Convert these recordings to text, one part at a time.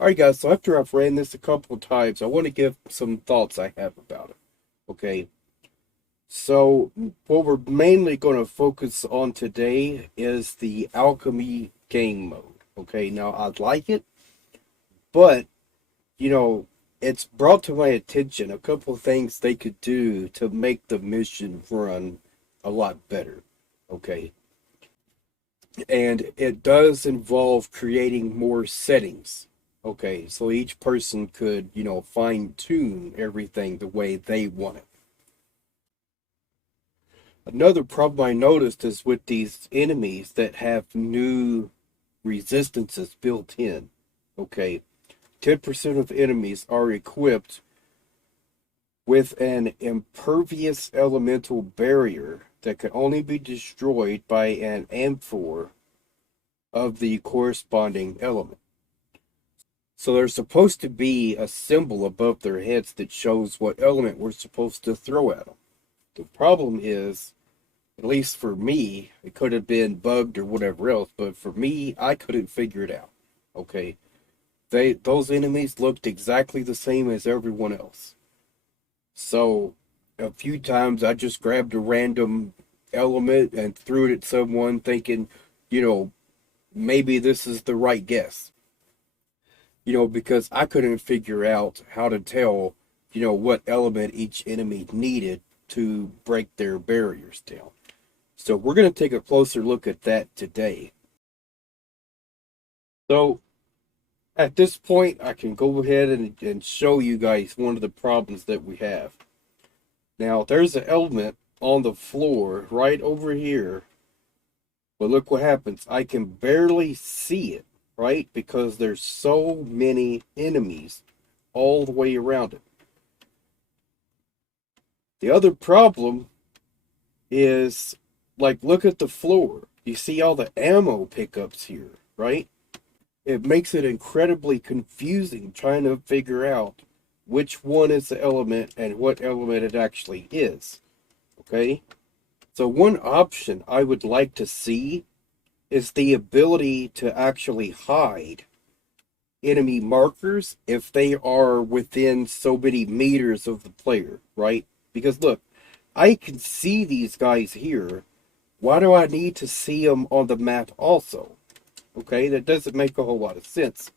Alright guys, so after I've ran this a couple of times, I want to give some thoughts I have about it. Okay, so what we're mainly going to focus on today is the alchemy game mode. Okay, now I like it, but you know, it's brought to my attention a couple of things they could do to make the mission run a lot better. Okay, and it does involve creating more settings. Okay, so each person could, fine tune everything the way they want it. Another problem I noticed is with these enemies that have new resistances built in. Okay, 10% of enemies are equipped with an impervious elemental barrier that can only be destroyed by an amphor of the corresponding element. So there's supposed to be a symbol above their heads that shows what element we're supposed to throw at them. The problem is, at least for me, it could have been bugged or whatever else, but for me, I couldn't figure it out. Okay, those enemies looked exactly the same as everyone else. So a few times I just grabbed a random element and threw it at someone, thinking, you know, maybe this is the right guess. Because I couldn't figure out how to tell, what element each enemy needed to break their barriers down. So we're going to take a closer look at that today. So at this point, I can go ahead and show you guys one of the problems that we have. Now, there's an element on the floor right over here, but look what happens. I can barely see it, right? Because there's so many enemies all the way around it. The other problem is, like, look at the floor. You see all the ammo pickups here, right? It makes it incredibly confusing trying to figure out which one is the element and what element it actually is. Okay? So one option I would like to see is the ability to actually hide enemy markers if they are within so many meters of the player, right? Because look, I can see these guys here. Why do I need to see them on the map also? Okay, that doesn't make a whole lot of sense.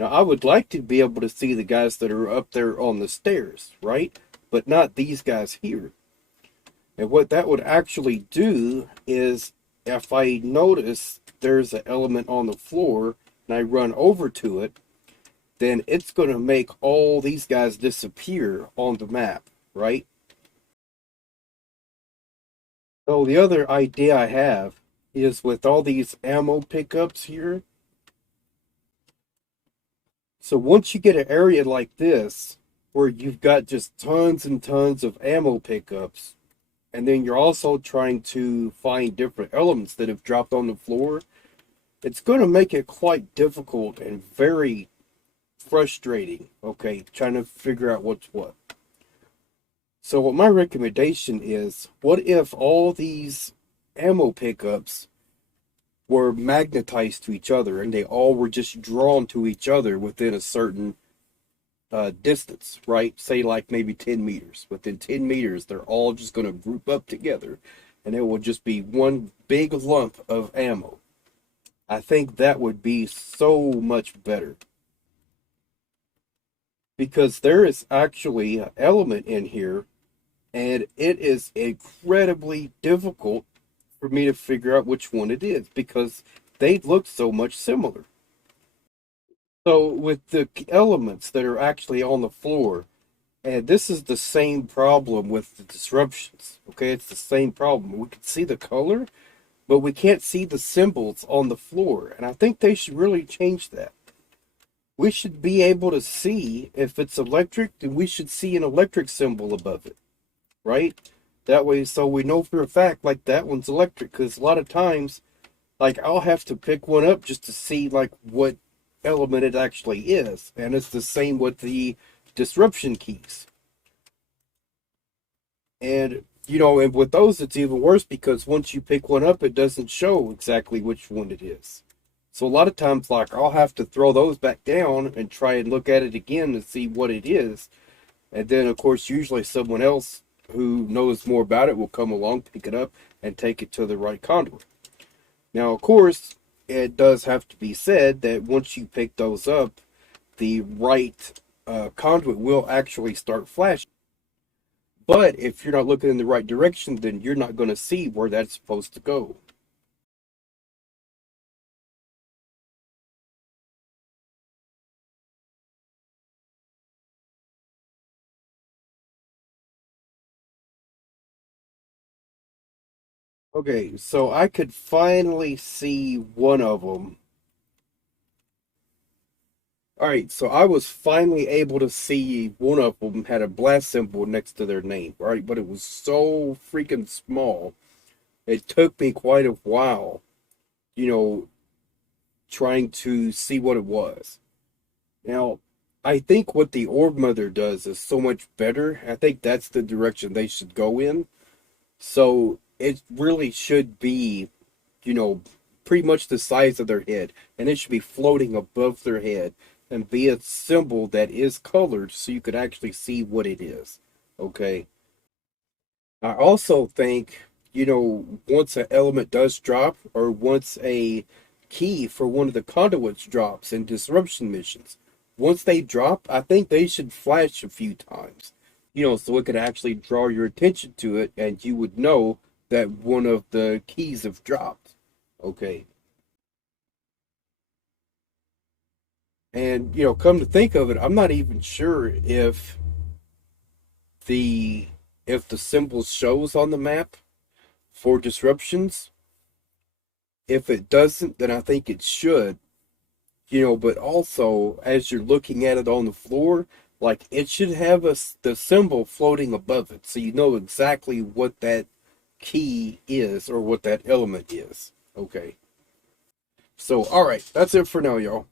Now, I would like to be able to see the guys that are up there on the stairs, right? But not these guys here. And what that would actually do is, if I notice there's an element on the floor and I run over to it, then it's going to make all these guys disappear on the map, right? So the other idea I have is with all these ammo pickups here. So once you get an area like this, where you've got just tons and tons of ammo pickups, and then you're also trying to find different elements that have dropped on the floor, it's going to make it quite difficult and very frustrating, okay, trying to figure out what's what. So what my recommendation is, what if all these ammo pickups were magnetized to each other and they all were just drawn to each other within a certain distance, right? Say like maybe 10 meters. Within 10 meters, they're all just going to group up together and it will just be one big lump of ammo. I think that would be so much better because there is actually an element in here and it is incredibly difficult for me to figure out which one it is because they look so much similar. So with the elements that are actually on the floor, and this is the same problem with the disruptions. Okay, it's the same problem. We can see the color, but we can't see the symbols on the floor. And I think they should really change that. We should be able to see if it's electric, then we should see an electric symbol above it, right? That way, so we know for a fact, like that one's electric. Because a lot of times, like I'll have to pick one up just to see like what element it actually is. And it's the same with the disruption keys. And with those, it's even worse because once you pick one up, it doesn't show exactly which one it is. So a lot of times, like, I'll have to throw those back down and try and look at it again to see what it is. And then, of course, usually someone else who knows more about it will come along, pick it up, and take it to the right conduit. Now, of course, it does have to be said that once you pick those up, the right conduit will actually start flashing. But if you're not looking in the right direction, then you're not going to see where that's supposed to go. Okay, so I could finally see one of them. All right, so I was finally able to see one of them had a blast symbol next to their name, right? But it was so freaking small. It took me quite a while, you know, trying to see what it was. Now, I think what the Orb Mother does is so much better. I think that's the direction they should go in. So it really should be, you know, pretty much the size of their head, and it should be floating above their head and be a symbol that is colored so you could actually see what it is. Okay. I also think, once an element does drop, or once a key for one of the conduits drops in disruption missions, once they drop, I think they should flash a few times, so it could actually draw your attention to it and you would know that one of the keys have dropped. Okay. And, come to think of it, I'm not even sure the if the symbol shows on the map for disruptions. If it doesn't, then I think it should, but also as you're looking at it on the floor, like it should have the symbol floating above it so you know exactly what that key is or what that element is. Okay. So, all right, that's it for now, y'all.